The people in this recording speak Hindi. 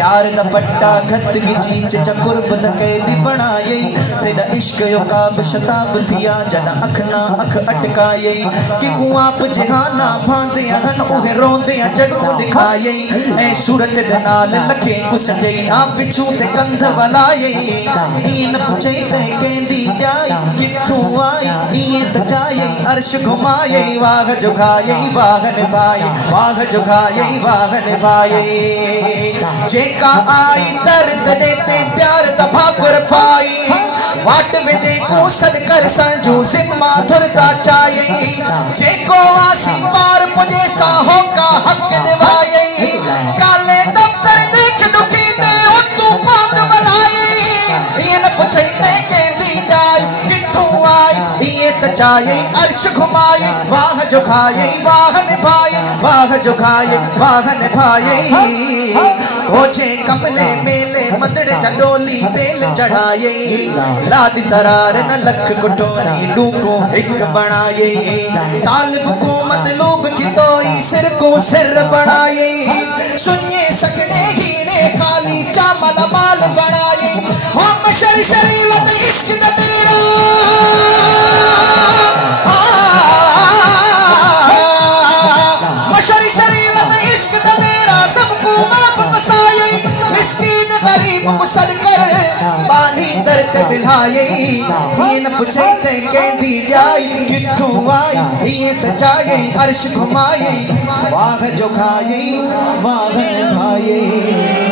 प्यार दा पट्टा खत की चीच चकुर्ब द कैदी बनाए तेरा इश्क यो काब शताब थिया जना अखना अख अटकाए कि आप जहाना भांदे हन उहे रोंदे जग को दिखाए ऐ सूरत दे नाल लखे कुछ गई ना पिछू ते कंध वलाए इन पुछे ते केंदी जाई किथों आई ये त जाए अर्श घुमाए वाह जुगाए वाहन भाई वाह जुगाए वाहन भाई जेका आई दर्द देते प्यार दफा पर पाई वाट में देखो सदकर संजू जिम्मा धुरता चाहिए जेको वासी पार पुजे सा होगा हक निभाए काले दफ्तर देख दुखी दे तू पाद बलाए ये न पुछे ते केंदी जाए किथों आई ये त जाए अर्श घुमाए वाह जुगाए वाहन भाई वाह जुगाए वाहन भाई ओछे कमले मेले मदड़ चडोली बेल चढ़ाए लादी तरार न लख कुटोरी लूको हिक बनाए तालिब को मतलूब की तोई सिर को सिर बनाए सुनिए सकड़े हीरे खाली चामल माल बनाए हम शर शरीलत इश्क द तेरा मशर शरीलत इश्क द तेरा सबको माप बसाए मिस्कीन गरीब मुसल कर बानी दर ते बिलाए ये न पुछे ते केंदी जाई किथों आई ये त जाए अर्श घुमाए वाह जो खाए वाह भाई।